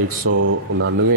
199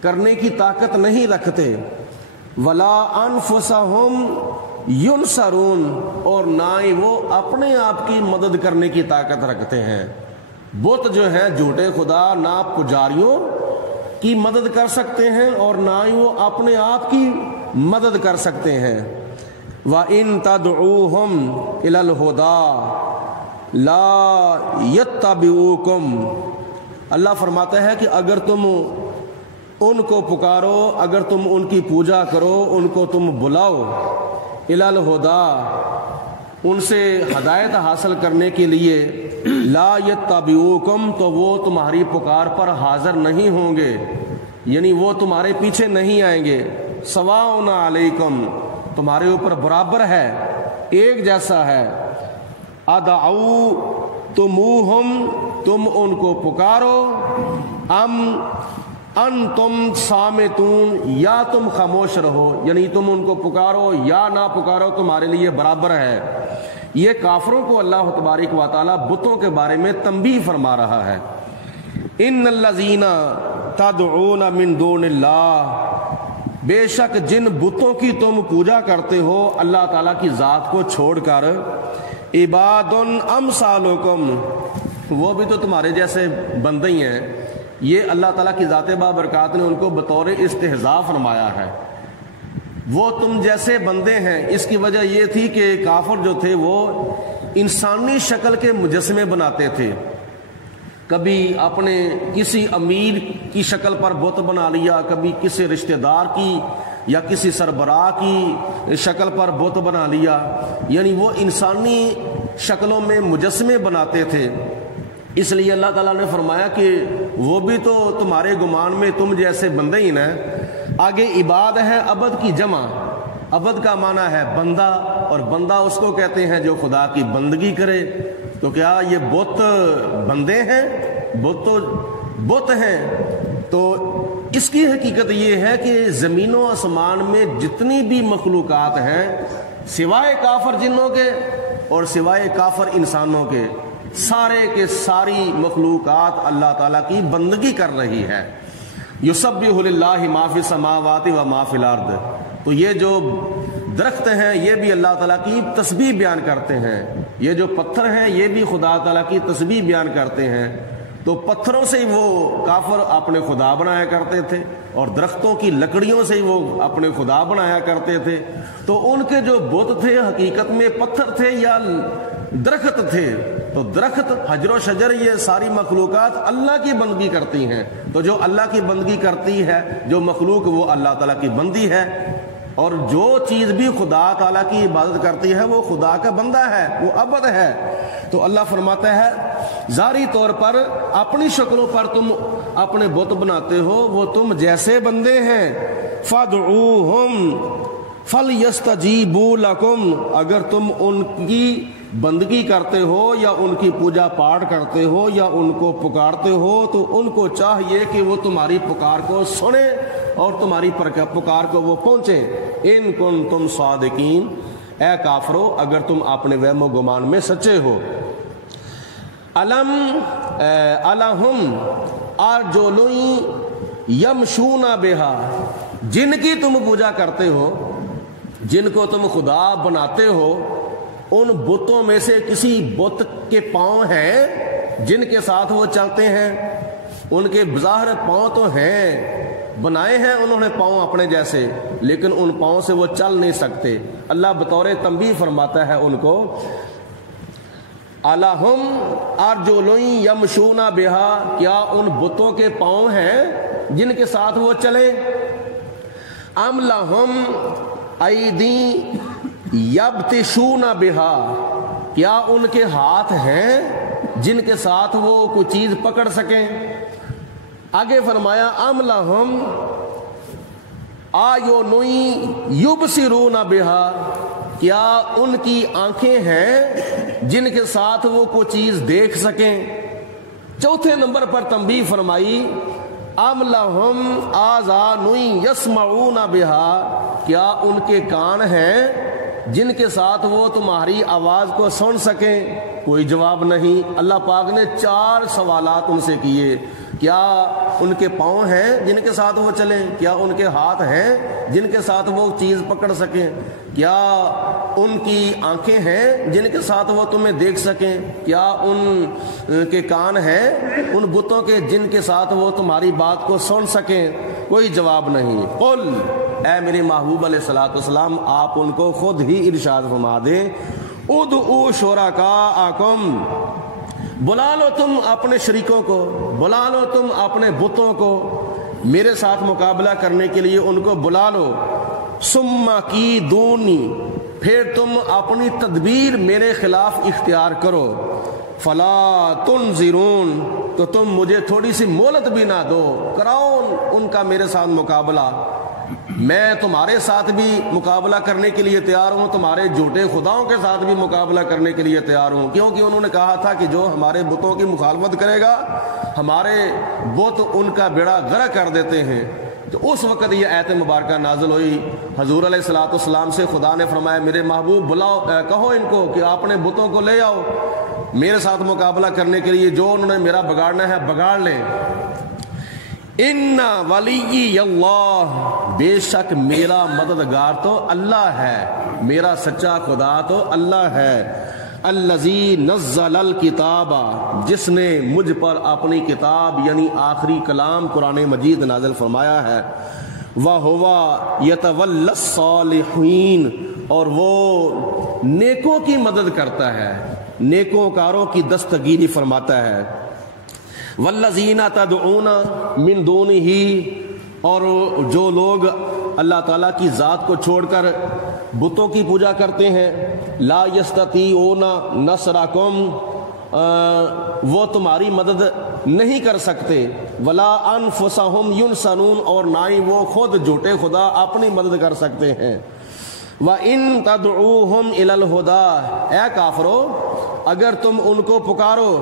کرنے کی طاقت نہیں رکھتے، ولا انفسہم ینصرون، اور نہ ہی وہ اپنے آپ کی مدد کرنے کی طاقت رکھتے ہیں۔ بت جو ہیں جھوٹے خدا نہ پجاریوں کی مدد کر سکتے ہیں اور نہ ہی وہ اپنے آپ کی مدد کر سکتے ہیں۔ وَإِن تَدْعُوهُمْ إِلَى الْهُدَىٰ لَا يَتَّبِعُوكُمْ، اللہ فرماتا ہے کہ اگر تم ان کو پکارو، اگر تم ان کی پوجا کرو، ان کو تم بلاؤ، إِلَى الْهُدَىٰ، ان سے ہدایت حاصل کرنے کے لیے، لا يَتَّبِعُوكُمْ، تو وہ تمہاری پکار پر حاضر نہیں ہوں گے، یعنی وہ تمہارے پیچھے نہیں آئیں گے۔ سواء علیکم، تمہارے اوپر برابر ہے، ایک جیسا ہے۔ ادعوتموہم، تم ان کو پکارو، انتم صامتون، یا تم خاموش رہو، یعنی تم ان کو پکارو یا نہ پکارو تمہارے لیے برابر ہے۔ یہ کافروں کو اللہ تبارک و تعالی بتوں کے بارے میں تنبیہ فرما رہا ہے۔ ان الذین تدعون من دون اللہ، بے شک جن بتوں کی تم پوجا کرتے ہو اللہ تعالیٰ کی ذات کو چھوڑ کر، عباد امثالکم، وہ بھی تو تمہارے جیسے بندے ہی ہیں۔ یہ اللہ تعالیٰ کی ذات بابرکات نے ان کو بطور استہزاء فرمایا ہے، وہ تم جیسے بندے ہیں۔ اس کی وجہ یہ تھی کہ کافر جو تھے وہ انسانی شکل کے مجسمے بناتے تھے، کبھی اپنے کسی امیر کی شکل پر بت بنا لیا، کبھی کسی رشتہ دار کی یا کسی سربراہ کی شکل پر بت بنا لیا، یعنی وہ انسانی شکلوں میں مجسمے بناتے تھے۔ اس لیے اللہ تعالیٰ نے فرمایا کہ وہ بھی تو تمہارے گمان میں تم جیسے بندے ہی نا۔ آگے عباد ہے عبد کی جمع، عبد کا معنی ہے بندہ، اور بندہ اس کو کہتے ہیں جو خدا کی بندگی کرے۔ تو کیا یہ بت بندے ہیں؟ بت تو بت ہیں۔ تو اس کی حقیقت یہ ہے کہ زمین و آسمان میں جتنی بھی مخلوقات ہیں، سوائے کافر جنوں کے اور سوائے کافر انسانوں کے، سارے کے ساری مخلوقات اللہ تعالیٰ کی بندگی کر رہی ہے۔ یسبح للہ ما فی السماوات و ما فی الارض، تو یہ جو درخت ہیں یہ بھی اللہ تعالیٰ کی تسبیح بیان کرتے ہیں، یہ جو پتھر ہیں یہ بھی خدا تعالیٰ کی تسبیح بیان کرتے ہیں۔ تو پتھروں سے ہی وہ کافر اپنے خدا بنایا کرتے تھے، اور درختوں کی لکڑیوں سے ہی وہ اپنے خدا بنایا کرتے تھے۔ تو ان کے جو بت تھے حقیقت میں پتھر تھے یا درخت تھے۔ تو درخت، حجر و شجر، یہ ساری مخلوقات اللہ کی بندگی کرتی ہیں۔ تو جو اللہ کی بندگی کرتی ہے، جو مخلوق، وہ اللہ تعالیٰ کی بندی ہے، اور جو چیز بھی خدا تعالیٰ کی عبادت کرتی ہے وہ خدا کا بندہ ہے، وہ عبد ہے۔ تو اللہ فرماتا ہے ظاہری طور پر اپنی شکلوں پر تم اپنے بت بناتے ہو، وہ تم جیسے بندے ہیں۔ فَادْعُوهُمْ فَلْيَسْتَجِيبُوا لَكُمْ، اگر تم ان کی بندگی کرتے ہو یا ان کی پوجا پاٹ کرتے ہو یا ان کو پکارتے ہو، تو ان کو چاہیے کہ وہ تمہاری پکار کو سنیں اور تمہاری پکار کو وہ پہنچیں۔ ان کنتم صادقین، اے کافرو اگر تم اپنے وہم و گمان میں سچے ہو۔ الہم ارجلن یمشون بہا، جن کی تم پوجا کرتے ہو، جن کو تم خدا بناتے ہو، ان بتوں میں سے کسی بت کے پاؤں ہیں جن کے ساتھ وہ چلتے ہیں؟ ان کے بظاہر پاؤں تو ہیں، بنائے ہیں انہوں نے پاؤں اپنے جیسے، لیکن ان پاؤں سے وہ چل نہیں سکتے۔ اللہ بطور تنبیہ فرماتا ہے ان کو، الہم ارجلن یمشون بہا، کیا ان بتوں کے پاؤں ہیں جن کے ساتھ وہ چلیں؟ ام لہم ایدی یبطشون بہا، کیا ان کے ہاتھ ہیں جن کے ساتھ وہ کوئی چیز پکڑ سکیں؟ آگے فرمایا ام لہم اعین یبصرون بہا، کیا ان کی آنکھیں ہیں جن کے ساتھ وہ کوئی چیز دیکھ سکیں؟ چوتھے نمبر پر تنبیہ فرمائی ام لہم آذان یسمعون بہا، کیا ان کے کان ہیں جن کے ساتھ وہ تمہاری آواز کو سن سکیں؟ کوئی جواب نہیں۔ اللہ پاک نے 4 سوالات ان سے کیے، کیا ان کے پاؤں ہیں جن کے ساتھ وہ چلیں؟ کیا ان کے ہاتھ ہیں جن کے ساتھ وہ چیز پکڑ سکیں؟ کیا ان کی آنکھیں ہیں جن کے ساتھ وہ تمہیں دیکھ سکیں؟ کیا ان کے کان ہیں ان بتوں کے جن کے ساتھ وہ تمہاری بات کو سن سکیں؟ کوئی جواب نہیں۔ قل، اے میرے محبوب علیہ الصلوۃ والسلام، آپ ان کو خود ہی ارشاد فرما دیں، ادعوا شرکاءکم، بلا لو تم اپنے شریکوں کو، بلا لو تم اپنے بتوں کو میرے ساتھ مقابلہ کرنے کے لیے، ان کو بلا لو، ثم کیدونی، پھر تم اپنی تدبیر میرے خلاف اختیار کرو، فلا تنظرون، تو تم مجھے تھوڑی سی مہلت بھی نہ دو، کراؤ ان کا میرے ساتھ مقابلہ، میں تمہارے ساتھ بھی مقابلہ کرنے کے لیے تیار ہوں، تمہارے جھوٹے خداؤں کے ساتھ بھی مقابلہ کرنے کے لیے تیار ہوں، کیونکہ انہوں نے کہا تھا کہ جو ہمارے بتوں کی مخالفت کرے گا ہمارے بت ان کا بیڑا غرق کر دیتے ہیں۔ تو اس وقت یہ آیت مبارکہ نازل ہوئی، حضور علیہ الصلوۃ والسلام سے خدا نے فرمایا میرے محبوب بلاؤ، کہو ان کو کہ اپنے بتوں کو لے آؤ میرے ساتھ مقابلہ کرنے کے لیے، جو انہوں نے میرا بگاڑنا ہے بگاڑ لیں۔ ان ولی اللہ، بے شک میرا مددگار تو اللہ ہے، میرا سچا خدا تو اللہ ہے، الذی نزل الکتاب، جس نے مجھ پر اپنی کتاب یعنی آخری کلام قرآن مجید نازل فرمایا ہے، وَهُوَ يَتَوَلَّى الصَّالِحِينَ، اور وہ نیکوں کی مدد کرتا ہے، نیکوں کاروں کی دستگیری فرماتا ہے، والذین تدعون من دونہ، اور جو لوگ اللہ تعالیٰ کی ذات کو چھوڑ کر بتوں کی پوجا کرتے ہیں، لا یستطیعون نصرکم، وہ تمہاری مدد نہیں کر سکتے، ولا انفسہم ینصرون، اور نہ ہی وہ خود جھوٹے خدا اپنی مدد کر سکتے ہیں، وَإِن تَدْعُوهُمْ إِلَى الْهُدَىٰ، اے کافرو اگر تم ان کو پکارو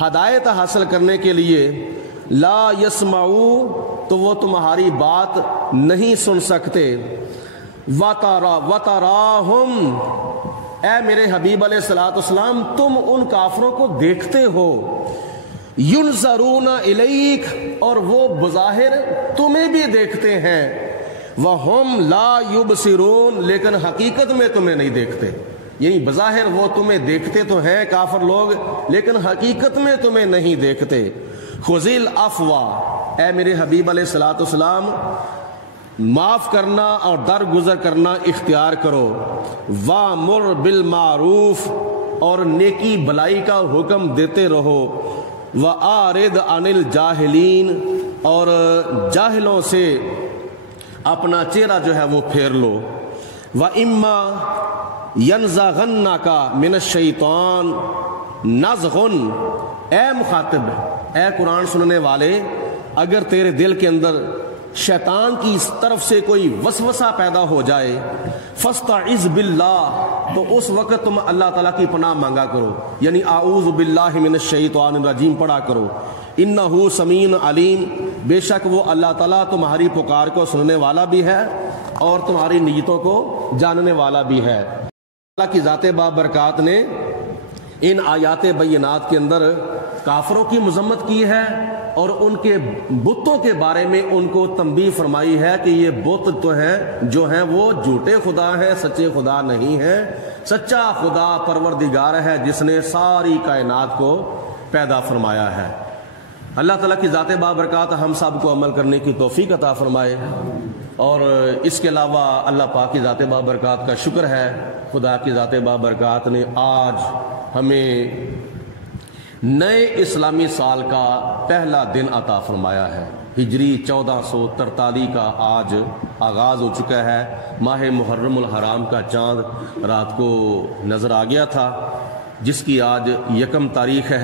ہدایت حاصل کرنے کے لیے، لا يسمعوا، تو وہ تمہاری بات نہیں سن سکتے، وَتَرَاهُمْ، اے میرے حبیب علیہ الصلوۃ والسلام تم ان کافروں کو دیکھتے ہو، يُنظَرُونَ إِلَيْكَ، اور وہ بظاہر تمہیں بھی دیکھتے ہیں، وَهُمْ لَا يُبْصِرُونَ، لیکن حقیقت میں تمہیں نہیں دیکھتے، یعنی بظاہر وہ تمہیں دیکھتے تو ہیں کافر لوگ، لیکن حقیقت میں تمہیں نہیں دیکھتے۔ خُذِ الْعَفْوَ، اے میرے حبیب علیہ الصلوۃ والسلام معاف کرنا اور درگزر کرنا اختیار کرو، وَأْمُرْ بِالْمَعْرُوفِ، اور نیکی بلائی کا حکم دیتے رہو، وَأَعْرِضْ عَنِ الْجَاهِلِينَ، اور جاہلوں سے اپنا چہرہ جو ہے وہ پھیر لو، وَإِمَّا يَنزَغَنَّكَ مِنَ الشَّيْطَانِ نَزْغٌ، اے مخاطب، اے قرآن سننے والے، اگر تیرے دل کے اندر شیطان کی طرف سے کوئی وسوسہ پیدا ہو جائے، فَاسْتَعِذْ بِاللَّهِ، تو اس وقت تم اللہ تعالیٰ کی پناہ مانگا کرو، یعنی اعوذ باللہ من الشیطان الرجیم پڑھا کرو، انہ سمیع علیم، بے شک وہ اللہ تعالیٰ تمہاری پکار کو سننے والا بھی ہے اور تمہاری نیتوں کو جاننے والا بھی ہے۔ اللہ کی ذات بابرکات نے ان آیات بینات کے اندر کافروں کی مذمت کی ہے اور ان کے بتوں کے بارے میں ان کو تنبیہ فرمائی ہے کہ یہ بت تو ہیں جو ہیں وہ جھوٹے خدا ہیں، سچے خدا نہیں ہیں، سچا خدا پروردگار ہے جس نے ساری کائنات کو پیدا فرمایا ہے۔ اللہ تعالیٰ کی ذات بابرکات ہم سب کو عمل کرنے کی توفیق عطا فرمائے، اور اس کے علاوہ اللہ پاک کی ذات بابرکات کا شکر ہے، خدا کی ذات بابرکات نے آج ہمیں نئے اسلامی سال کا پہلا دن عطا فرمایا ہے۔ ہجری 1443 کا آج آغاز ہو چکا ہے۔ ماہ محرم الحرام کا چاند رات کو نظر آ گیا تھا، جس کی آج 1 تاریخ ہے۔